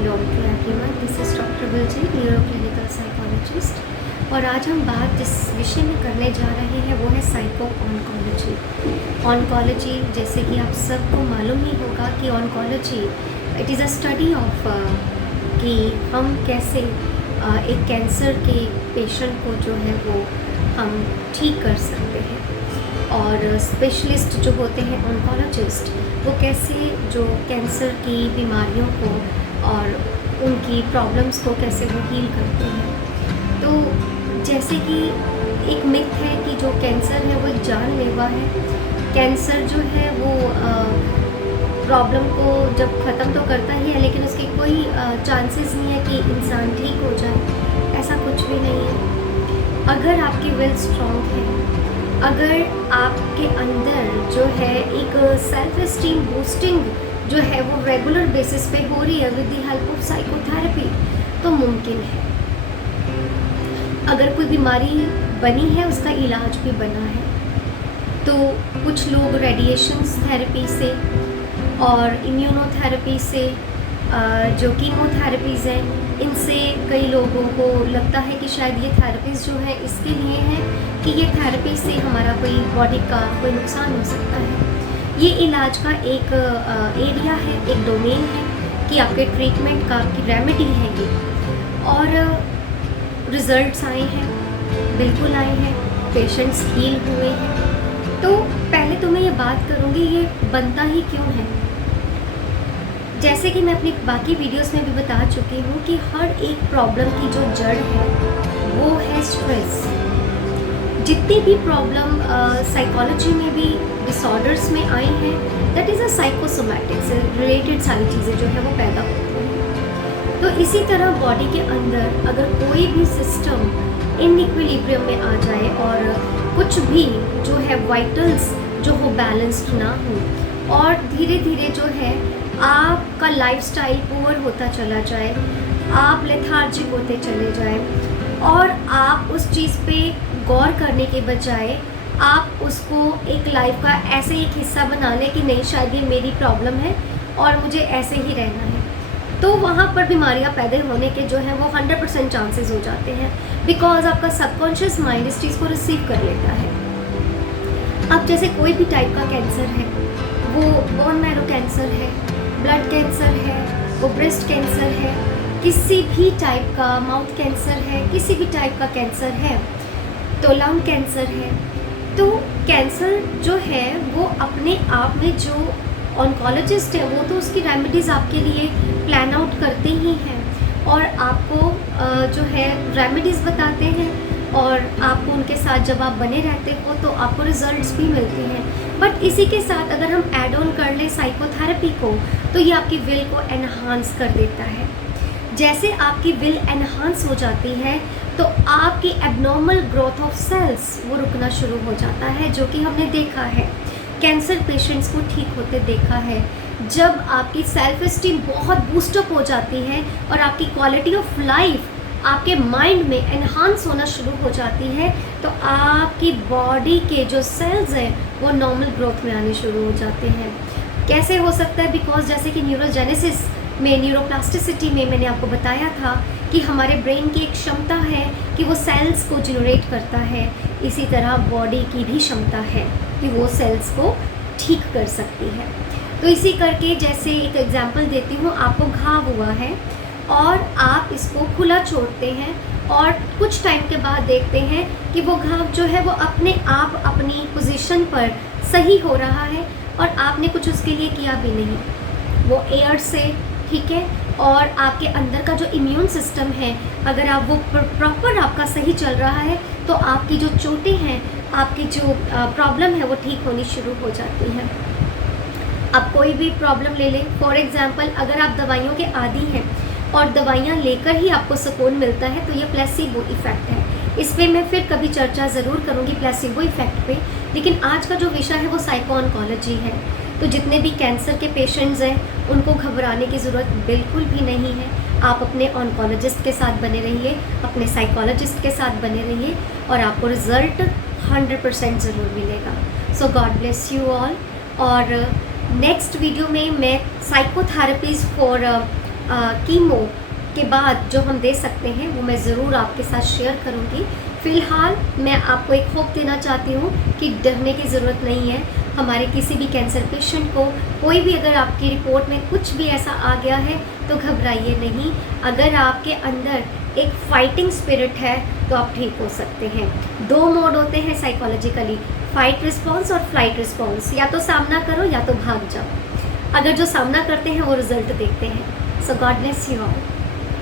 Hello everyone, this is doctor विल्जी, neuro clinical psychologist. और आज हम बात जिस विषय में करने जा रहे हैं वो है साइको ऑन्कोलॉजी। ऑन्कोलॉजी, जैसे कि आप सबको मालूम ही होगा कि oncology it is a study of कि हम कैसे एक कैंसर के पेशेंट को जो है वो हम ठीक कर सकते हैं। और स्पेशलिस्ट जो होते हैं ऑन्कोलॉजिस्ट, वो कैसे जो कैंसर की बीमारियों को और उनकी प्रॉब्लम्स को कैसे वो हील करते हैं। तो जैसे कि एक मिथ है कि जो कैंसर है वो एक जानलेवा है। कैंसर जो है वो प्रॉब्लम को जब ख़त्म तो करता ही है, लेकिन उसके कोई चांसेस नहीं है कि इंसान ठीक हो जाए। ऐसा कुछ भी नहीं है। अगर आपकी विल स्ट्रॉन्ग है, अगर आपके अंदर जो है एक सेल्फ एस्टीम बूस्टिंग जो है वो रेगुलर बेसिस पे हो रही है with the help of psychotherapy, तो मुमकिन है। अगर कोई बीमारी बनी है, उसका इलाज भी बना है। तो कुछ लोग रेडिएशन थेरेपी से और इम्यूनोथेरेपी से, जो कीमोथेरेपीज़ हैं, इनसे कई लोगों को लगता है कि शायद ये थेरेपीज़ जो है इसके लिए हैं कि ये थेरेपी से हमारा कोई बॉडी का कोई नुकसान हो सकता है। ये इलाज का एक एरिया है, एक डोमेन है कि आपके ट्रीटमेंट का, आपकी रेमेडी है ये। और रिज़ल्ट्स आए हैं, बिल्कुल आए हैं, पेशेंट्स हील हुए हैं। तो पहले तो मैं ये बात करूँगी ये बनता ही क्यों है। जैसे कि मैं अपनी बाकी वीडियोस में भी बता चुकी हूँ कि हर एक प्रॉब्लम की जो जड़ है वो है स्ट्रेस। जितनी भी प्रॉब्लम साइकोलॉजी में भी डिसऑर्डर्स में आई हैं, दैट इज़ अ साइकोसोमैटिक से रिलेटेड सारी चीज़ें जो है वो पैदा होती हैं। तो इसी तरह बॉडी के अंदर अगर कोई भी सिस्टम इनइक्विलिब्रियम में आ जाए और कुछ भी जो है वाइटल्स जो हो बैलेंस्ड ना हो, और धीरे धीरे जो है आपका लाइफस्टाइल पुअर होता चला जाए, आप लेथार्जिक होते चले जाए, और आप उस चीज़ पे गौर करने के बजाय आप उसको एक लाइफ का ऐसे एक हिस्सा बना लें कि नहीं, शायद ये मेरी प्रॉब्लम है और मुझे ऐसे ही रहना है, तो वहाँ पर बीमारियाँ पैदा होने के जो हैं वो 100% चांसेस हो जाते हैं। बिकॉज आपका सबकॉन्शियस माइंड इस चीज़ को रिसीव कर लेता है। अब जैसे कोई भी टाइप का कैंसर है, वो बोन मैरो कैंसर है, ब्लड कैंसर है, वो ब्रेस्ट कैंसर है, किसी भी टाइप का माउथ कैंसर है, किसी भी टाइप का कैंसर है, तो लंग कैंसर है। तो कैंसर जो है वो अपने आप में जो ऑन्कोलॉजिस्ट है वो तो उसकी रेमेडीज़ आपके लिए प्लान आउट करते ही हैं और आपको जो है रेमेडीज़ बताते हैं, और आपको उनके साथ जब आप बने रहते हो तो आपको रिजल्ट्स भी मिलते हैं। बट इसी के साथ अगर हम ऐड ऑन कर लें साइकोथेरेपी को, तो ये आपकी विल को एनहांस कर देता है। जैसे आपकी विल एनहांस हो जाती है तो आपकी एबनॉर्मल ग्रोथ ऑफ सेल्स वो रुकना शुरू हो जाता है, जो कि हमने देखा है, कैंसर पेशेंट्स को ठीक होते देखा है। जब आपकी सेल्फ एस्टीम बहुत बूस्टअप हो जाती है और आपकी क्वालिटी ऑफ लाइफ आपके माइंड में एनहांस होना शुरू हो जाती है, तो आपकी बॉडी के जो सेल्स हैं वो नॉर्मल ग्रोथ में आने शुरू हो जाते हैं। कैसे हो सकता है? बिकॉज जैसे कि न्यूरोजेनेसिस में, न्यूरोप्लास्टिसिटी में मैंने आपको बताया था कि हमारे ब्रेन की एक क्षमता है कि वो सेल्स को जनरेट करता है। इसी तरह बॉडी की भी क्षमता है कि वो सेल्स को ठीक कर सकती है। तो इसी करके, जैसे एक एग्जांपल देती हूँ, आपको घाव हुआ है और आप इसको खुला छोड़ते हैं और कुछ टाइम के बाद देखते हैं कि वो घाव जो है वो अपने आप अपनी पोजीशन पर सही हो रहा है और आपने कुछ उसके लिए किया भी नहीं। वो एयर से, ठीक है, और आपके अंदर का जो इम्यून सिस्टम है, अगर आप वो प्रॉपर आपका सही चल रहा है तो आपकी जो चोटें हैं, आपकी जो प्रॉब्लम है वो ठीक होनी शुरू हो जाती है। अब कोई भी प्रॉब्लम ले लें, फॉर एग्जांपल अगर आप दवाइयों के आदी हैं और दवाइयाँ लेकर ही आपको सुकून मिलता है, तो ये प्लेसिबो इफ़ेक्ट है। इस पर मैं फिर कभी चर्चा ज़रूर करूँगी प्लेसिबो इफ़ेक्ट पे, लेकिन आज का जो विषय है वो साइको ऑन्कोलॉजी है। तो जितने भी कैंसर के पेशेंट्स हैं उनको घबराने की ज़रूरत बिल्कुल भी नहीं है। आप अपने ऑन्कोलॉजिस्ट के साथ बने रहिए, अपने साइकोलॉजिस्ट के साथ बने रहिए, और आपको रिज़ल्ट 100% ज़रूर मिलेगा। सो गॉड ब्लेस यू ऑल। और नेक्स्ट वीडियो में मैं साइकोथेरेपीज़ फॉर कीमो के बाद जो हम दे सकते हैं वो मैं ज़रूर आपके साथ शेयर करूँगी। फ़िलहाल मैं आपको एक होप देना चाहती हूँ कि डरने की ज़रूरत नहीं है। हमारे किसी भी कैंसर पेशेंट को कोई भी अगर आपकी रिपोर्ट में कुछ भी ऐसा आ गया है तो घबराइए नहीं। अगर आपके अंदर एक फाइटिंग स्पिरिट है तो आप ठीक हो सकते हैं। 2 मोड होते हैं साइकोलॉजिकली, फाइट रिस्पॉन्स और फ्लाइट रिस्पॉन्स। या तो सामना करो या तो भाग जाओ। अगर जो सामना करते हैं वो रिजल्ट देखते हैं। सो गॉड ब्लेस यू ऑल।